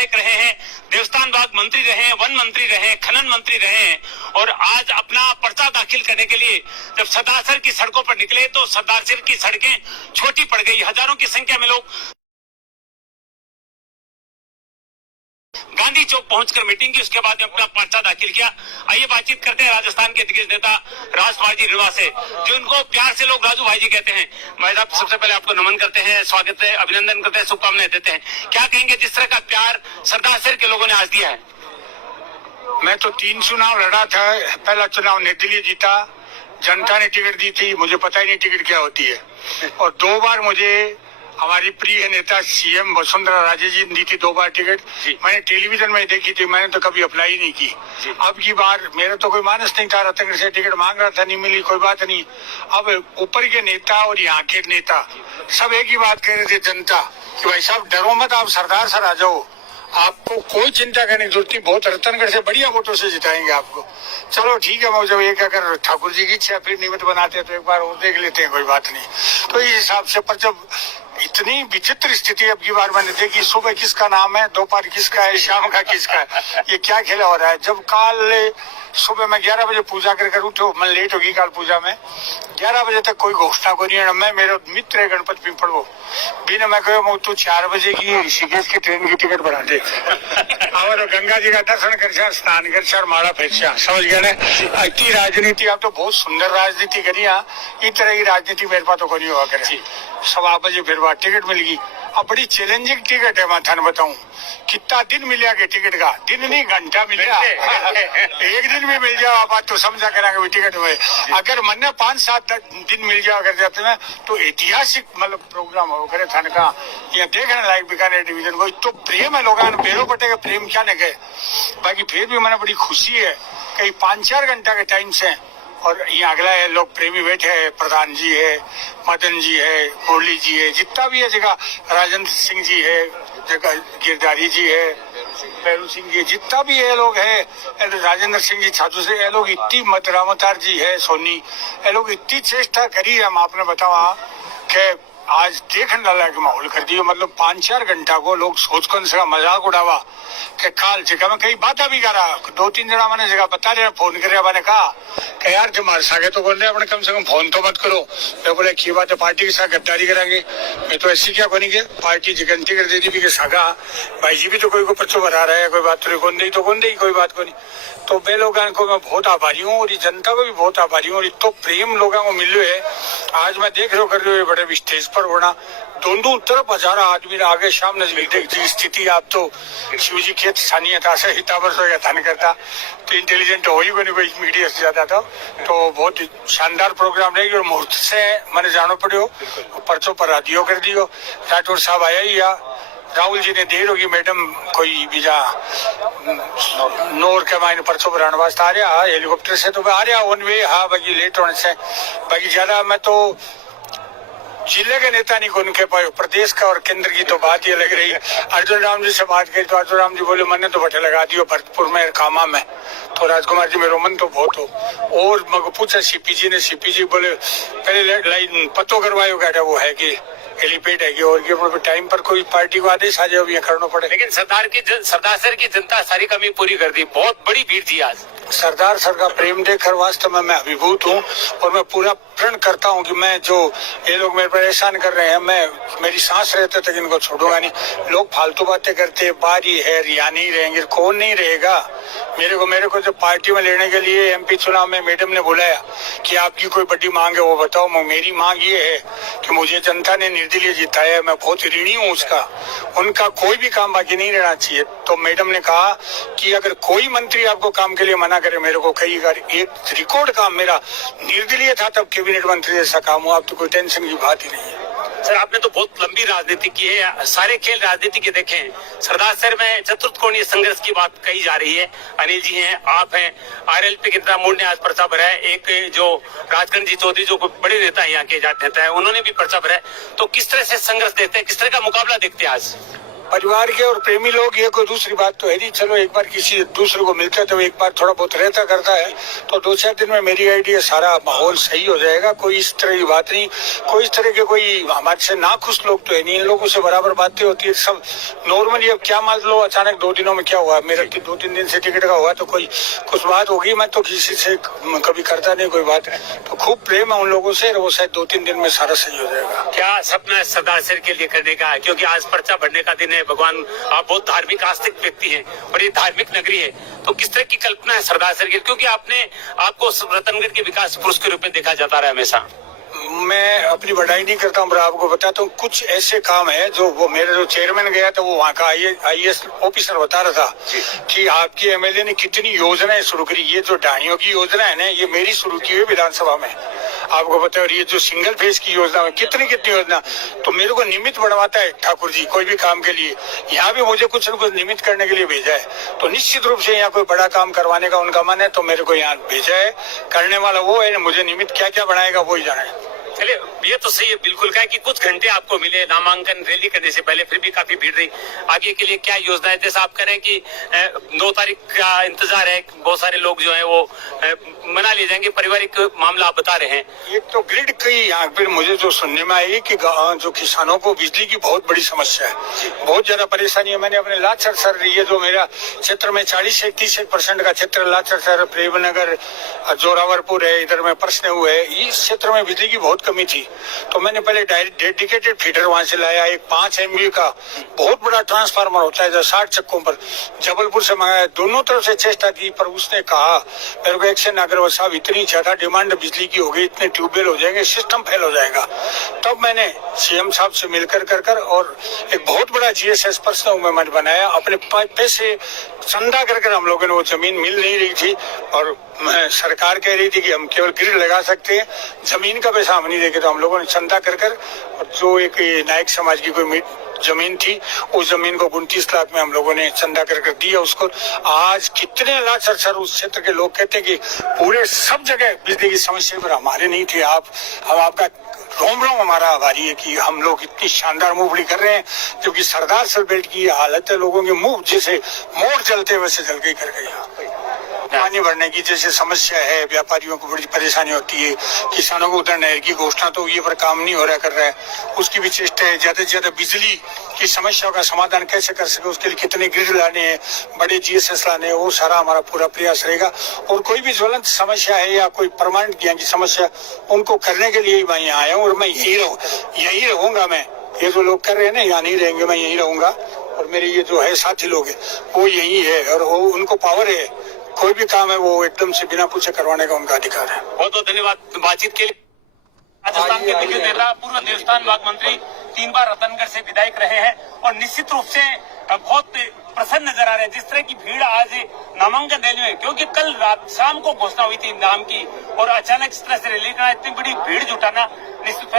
विधायक रहे हैं, देवस्थान विभाग मंत्री रहे हैं, वन मंत्री रहे हैं, खनन मंत्री रहे हैं, और आज अपना पर्चा दाखिल करने के लिए जब सरदारसर की सड़कों पर निकले तो सरदारसर की सड़कें छोटी पड़ गई। हजारों की संख्या में लोग गांधी चौक पहुंचकर मीटिंग की, उसके बाद में अपना पर्चा दाखिल किया। आइए बातचीत करते हैं राजस्थान के दिग्गज नेता राजकुमार जी रिणवा से, जो उनको प्यार से लोग राजू भाई जी कहते हैं। भाई साहब, सबसे पहले आपको नमन करते हैं, स्वागत है, अभिनंदन करते हैं, शुभकामनाएं देते हैं। क्या कहेंगे जिस तरह का प्यार सरदारसर के लोगों ने आज दिया है? मैं तो 3 चुनाव लड़ा था। पहला चुनाव निर्दलीय जीता, जनता ने टिकट दी थी, मुझे पता ही नहीं टिकट क्या होती है। और 2 बार मुझे हमारी प्रिय नेता सीएम वसुंधरा राजे जी ने दी थी 2 बार टिकट। मैंने टेलीविजन में देखी थी, मैंने तो कभी अप्लाई नहीं की। अब की बार मेरा तो कोई मानस नहीं था, रतनगढ़ से टिकट मांग रहा था, नहीं मिली, कोई बात नहीं। अब ऊपर के नेता और यहाँ के नेता सब एक ही बात कह रहे थे, जनता, कि भाई साहब डरो मत, आप सरदार सर आ जाओ, आपको कोई चिंता करने की जरूरत नहीं, बहुत रतनगढ़ से बढ़िया वोटों से जिताएंगे आपको। चलो ठीक है, जब एक अगर ठाकुर जी की इच्छा फिर निमित्त बनाते तो एक बार और देख लेते हैं, कोई बात नहीं। तो इस हिसाब से, पर जब इतनी विचित्र स्थिति अब की बार मैंने देखी, सुबह किसका नाम है, दोपहर किसका है, शाम का किसका है, ये क्या खेला हो रहा है। जब काल सुबह मैं 11 बजे पूजा कर उठो, मैं लेट होगी काल पूजा में, 11 बजे तक कोई घोषणा को नहीं है। मैं, मेरा मित्र है गणपत पिंपड़, वो बिना मैं कहो तू 4 बजे की ऋषिकेश की ट्रेन की टिकट बना दे और गंगा जी का दर्शन कर, स्नान कर, माड़ा फेर, समझ गए ना। इतनी राजनीति आप तो बहुत सुंदर राजनीति करी, इस तरह की राजनीति मेरे पास तो कोई हुआ करे। 1:15 बजे फिर बात टिकट मिल गई। अब बड़ी चैलेंजिंग टिकट है, मैं थाने बताऊं कितना दिन मिला के टिकट का, दिन नहीं घंटा मिल गया एक दिन भी मिल जाओ आप तो समझा करेंगे टिकट हुए। अगर मन 5-7 दिन मिल जाओ अगर जाते हैं तो ऐतिहासिक मतलब प्रोग्राम हो करे थाने का। यहाँ देखने लायक बीकानेर डिवीजन को तो प्रेम है, लोगों ने बेरो पटे का प्रेम क्या नहीं गए। बाकी फिर भी मैंने बड़ी खुशी है, कई 5-4 घंटा के टाइम से, और यहाँ अगला है लोग प्रेमी बैठे हैं, प्रधान जी है, मदन जी है, मुरली जी है, जितना भी है जगह, राजेंद्र सिंह जी है, जगह गिरधारी जी है, भैरू सिंह जी, जितना भी ये लोग है, राजेंद्र सिंह जी छात्र से, ये लोग इतनी रामतार जी है, सोनी, ये लोग इतनी चेष्टा करी है। हम आपने बतावा कि आज देखने लायक माहौल कर दियो। मतलब 5-4 घंटा को लोग सोच कर सका मजाक उड़ावा कि काल जगह में कई बात भी करा। 2-3 जना मैंने जगह बता रहे, फोन करे, मैंने कहा कि यार जब मार सागे तो बोल रहे अपने कम से कम फोन तो मत करो। मैं बोले की बात है, पार्टी के साथ गद्दारी करेंगे। मैं तो ऐसी क्या बनेंगे, पार्टी जिगंती कर देती भी सागा भाई जी भी तो कोई को पर्चो भरा रहा है, कोई बात तो कौन दे, तो कौन दे, कोई बात को नहीं। तो वे लोगों को मैं बहुत आभारी हूँ और जनता को भी बहुत आभारी हूँ। और इतो प्रेम लोगों को मिल रहे है। आज मैं देख रहा कर रहे हो बड़े स्टेज पर होना, दोनों तरफ हजारा आदमी आगे सामने जी स्थिति। आप तो शिव जी खेत स्थानीय था से हितावर से था नहीं करता, तो इंटेलिजेंट हो ही कोई मीडिया से ज्यादा था। तो बहुत शानदार प्रोग्राम रहेगी और मुहूर्त से मैंने जानो पड़ो, पर्चों पर रादियो कर दियो। राठौर साहब आया ही या राहुल जी ने देर होगी, मैडम कोई बीजा नोर के मायने पर्चों पर वास्ते आ रहा हेलीकॉप्टर से, तो आ रहा वन वे। हाँ बाकी लेट होने से, बाकी ज्यादा मैं तो जिले के नेता नहीं को उनके पाए, प्रदेश का और केंद्र की तो बात ही अलग रही। अर्जुन राम जी से बात करी तो अर्जुन राम जी बोले मैंने तो बटे लगा दियो भरतपुर में कामा में। तो राजकुमार जी मेरो मन तो बहुत हो। और मैं पूछा सीपी जी ने, सीपी जी बोले पहले लाइन पतो करवायो क्या वो है कि हेलीपैड है कि और कि टाइम पर कोई पार्टी को आदेश आ जाए ये करना पड़े। लेकिन सरदारसर की जनता सारी कमी पूरी कर दी, बहुत बड़ी भीड़ थी आज। सरदार सर का प्रेम देखकर वास्तव में मैं अभिभूत हूँ और मैं पूरा प्रण करता हूँ कि मैं जो ये लोग मेरे पर एहसान कर रहे हैं, मैं मेरी सांस रहते तक इनको छोड़ूंगा नहीं। लोग फालतू बातें करते, बारी है, रिया नहीं रहेंगे, कौन नहीं रहेगा। मेरे को जो पार्टी में लेने के लिए एमपी चुनाव में मैडम ने बुलाया कि आपकी कोई बड़ी मांग है वो बताओ। मेरी मांग ये है कि मुझे जनता ने निर्दलीय जिताया है, मैं बहुत ऋणी हूँ उसका, उनका कोई भी काम बाकी नहीं रहना चाहिए। तो मैडम ने कहा कि अगर कोई मंत्री आपको काम के लिए मना करे मेरे को कई बार, एक रिकॉर्ड काम मेरा निर्दलीय था तब कैबिनेट मंत्री जैसा काम हुआ। अब तो कोई टेंशन की बात ही नहीं है। सर आपने तो बहुत लंबी राजनीति की है, सारे खेल राजनीति के देखे हैं। सरदारसर में चतुर्थ कोणीय संघर्ष की बात कही जा रही है। अनिल जी हैं, आप हैं, आरएलपी के नेता मूड ने आज पर्चा भरा है। एक जो राजकरण जी चौधरी जो बड़े नेता है यहाँ के जाट नेता है, उन्होंने भी पर्चा भरा है। तो किस तरह से संघर्ष देखते हैं, किस तरह का मुकाबला देखते हैं आज? परिवार के और प्रेमी लोग, ये कोई दूसरी बात तो है नहीं। चलो एक बार किसी दूसरे को मिलता है तो एक बार थोड़ा बहुत रहता करता है, तो 2-4 दिन में मेरी आइडिया सारा माहौल सही हो जाएगा। कोई इस तरह की बात नहीं, कोई इस तरह के कोई हमारे से नाखुश लोग तो है नहीं। इन लोगों से बराबर बातें होती है सब नॉर्मली। अब क्या मान लो अचानक 2 दिनों में क्या हुआ, मेरा 2-3 दिन से टिकट का हुआ तो कोई कुछ बात होगी। मैं तो किसी से कभी करता नहीं कोई बात, तो खूब प्रेम है उन लोगों से, वो शायद 2-3 दिन में सारा सही हो जाएगा। क्या सपना है सरदार सर के लिए करने का? क्योंकि आज पर्चा भरने का दिन है। भगवान, आप बहुत धार्मिक आस्तिक व्यक्ति हैं और ये धार्मिक नगरी है, तो किस तरह की कल्पना है सरदार सर की? क्योंकि आपको रतनगढ़ के विकास पुरुष के रूप में देखा जाता रहा हमेशा। मैं अपनी बढ़ाई नहीं करता हूँ, पर आपको बताता हूँ कुछ ऐसे काम है जो वो मेरा जो चेयरमैन गया था वो वहाँ का IAS ऑफिसर बता रहा था कि आपकी MLA ने कितनी योजनाएं शुरू करी। ये जो ढाणियों की योजना है ना, ये मेरी शुरू की हुई विधानसभा में, आपको पता है। और ये जो सिंगल फेज की योजना है, कितनी योजना, तो मेरे को निमित्त बनवाता है ठाकुर जी कोई भी काम के लिए। यहाँ भी मुझे कुछ न कुछ निमित्त करने के लिए भेजा है, तो निश्चित रूप से यहाँ कोई बड़ा काम करवाने का उनका मन है, तो मेरे को यहाँ भेजा है। करने वाला वो है, मुझे निमित्त क्या क्या बनाएगा वो ही जाने। चलिए, ये तो सही है बिल्कुल का कि कुछ घंटे आपको मिले नामांकन रैली करने से पहले, फिर भी काफी भीड़ रही। आगे के लिए क्या योजना है? जैसा आप कह रहे हैं कि 9 तारीख का इंतजार है, बहुत सारे लोग जो है वो मना ले जाएंगे, पारिवारिक मामला आप बता रहे हैं। एक तो ग्रिड की यहाँ पर मुझे जो सुनने में आई कि जो किसानों को बिजली की बहुत बड़ी समस्या है, बहुत ज्यादा परेशानी है। मैंने अपने लाचर सर, ये जो मेरा क्षेत्र में 40-31% का क्षेत्र लाचर सर, प्रेमनगर, जोरावरपुर है, इधर में प्रश्न हुए, इस क्षेत्र में बिजली की बहुत कमी थी। तो मैंने पहले डेडिकेटेड फीडर वहां से लाया, एक 5 MVA का बहुत बड़ा ट्रांसफार्मर होता है जो 60 चक्कों पर, जबलपुर से मंगाया। दोनों तरफ से चेष्टा की, पर उसने कहा मेरे को एक्शन ना करो साहब, इतनी ज्यादा डिमांड बिजली की हो गई, इतने ट्यूबवेल हो जाएंगे, सिस्टम फेल हो जाएगा। तब मैंने CM साहब से मिलकर कर और एक बहुत बड़ा GSS पर्सनल मूवमेंट बनाया। अपने पैसे चंदा कर हम लोगों ने, वो जमीन मिल नहीं रही थी और सरकार कह रही थी कि हम केवल ग्रिड लगा सकते हैं, जमीन का पैसा हम नहीं देंगे। तो हम लोगों ने चंदा कर और जो एक नायक समाज की कोई जमीन थी, उस जमीन को 29 लाख में हम लोगों ने चंदा कर दिया उसको। आज कितने लाख सर उस क्षेत्र के लोग कहते हैं कि पूरे सब जगह बिजली की समस्या पर हमारे नहीं थे। हम आपका रोम हमारा आभारी है कि हम लोग इतनी शानदार मूवली कर रहे हैं, जबकि सरदार सर बेल्ट की हालत है, लोगों के मुंह जैसे मोड़ जलते वैसे जल गई कर गई। पानी भरने की जैसे समस्या है, व्यापारियों को बड़ी परेशानी होती है, किसानों को उधर नहर की घोषणा तो ये पर काम नहीं हो रहा कर रहा है, उसकी भी चेष्टा है। ज्यादा से ज्यादा बिजली की समस्याओं का समाधान कैसे कर सके, उसके लिए कितने ग्रिड लाने हैं, बड़े GSS लाने हैं, वो सारा हमारा पूरा प्रयास रहेगा। और कोई भी ज्वलंत समस्या है या कोई परमानेंट ज्ञान की समस्या, उनको करने के लिए मैं यहाँ आया हूँ और मैं यही रहूंगा। मैं ये जो लोग कर रहे हैं ना, यहाँ नहीं रहेंगे, मैं यही रहूंगा। और मेरे ये जो है साथी लोग है वो यही है, और वो उनको पावर है, कोई भी काम है वो एकदम से बिना पूछे करवाने का उनका अधिकार है। बहुत बहुत धन्यवाद बातचीत के लिए। राजस्थान के दिग्गज नेता, पूर्व देवस्थान विभाग मंत्री, 3 बार रतनगढ़ से विधायक रहे हैं और निश्चित रूप से बहुत प्रसन्न नजर आ रहे हैं। जिस तरह की भीड़ आज नामांकन रैली में, क्योंकि कल रात शाम को घोषणा हुई थी नाम की, और अचानक इस तरह से रैली का इतनी बड़ी भीड़ जुटाना निश्चित